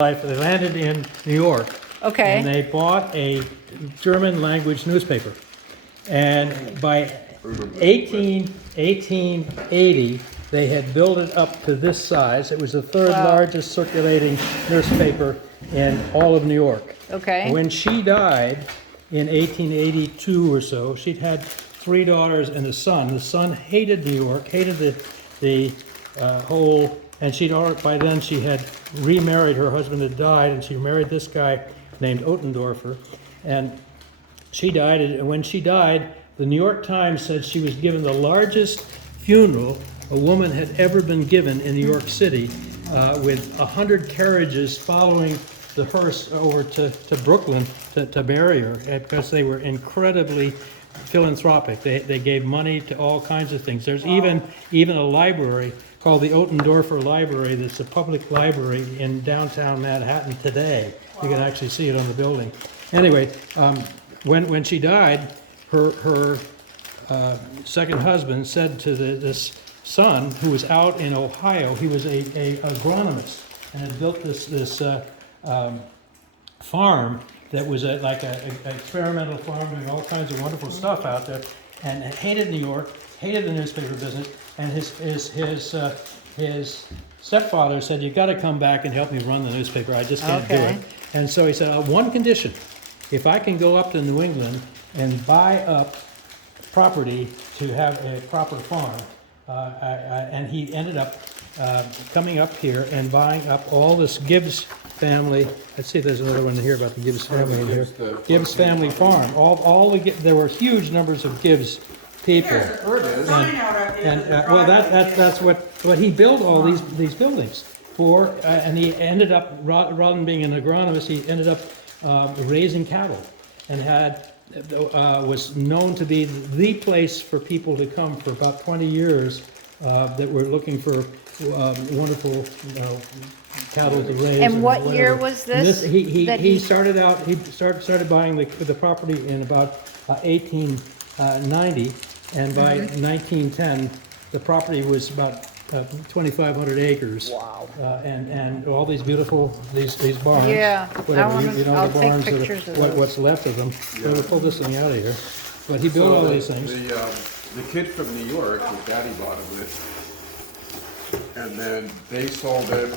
life. They landed in New York. Okay. And they bought a German language newspaper. And by 1880, they had built it up to this size. It was the third largest circulating newspaper in all of New York. Okay. When she died in 1882 or so, she'd had 3 daughters and a son. The son hated New York, hated the whole, and by then she had remarried. Her husband had died, and she married this guy named Ottendorfer, and she died. And when she died, the New York Times said she was given the largest funeral a woman had ever been given in New York City, with 100 carriages following the hearse over to Brooklyn to bury her, because they were incredibly philanthropic. They gave money to all kinds of things. There's even a library called the Ottendorfer Library that's a public library in downtown Manhattan today. You can actually see it on the building. Anyway, when she died, her second husband said to this son, who was out in Ohio, he was a agronomist and had built this farm that was like an experimental farm doing all kinds of wonderful stuff out there, and hated New York, hated the newspaper business, and his stepfather said, "You got to come back and help me run the newspaper. I just can't do it." And so he said, "One condition: if I can go up to New England and buy up property to have a proper farm," and he ended up coming up here and buying up all this Gibbs family. Let's see if there's another one here about the Gibbs family in here. Gibbs family farm. There were huge numbers of Gibbs people. That's what he built all these buildings for, and he ended up, rather than being an agronomist, he ended up raising cattle, and was known to be the place for people to come for about 20 years that were looking for wonderful cattle to raise. And what whatever. year was this? He started buying the property in about 1890, and by 1910 the property was about 2,500 acres. Wow. And all these beautiful these barns. Yeah, Whatever, I'll the take barns pictures that of are, those. what's left of them. So we'll pull this thing out of here. But he built all these things. The kid from New York, his daddy bought him this, and then they sold it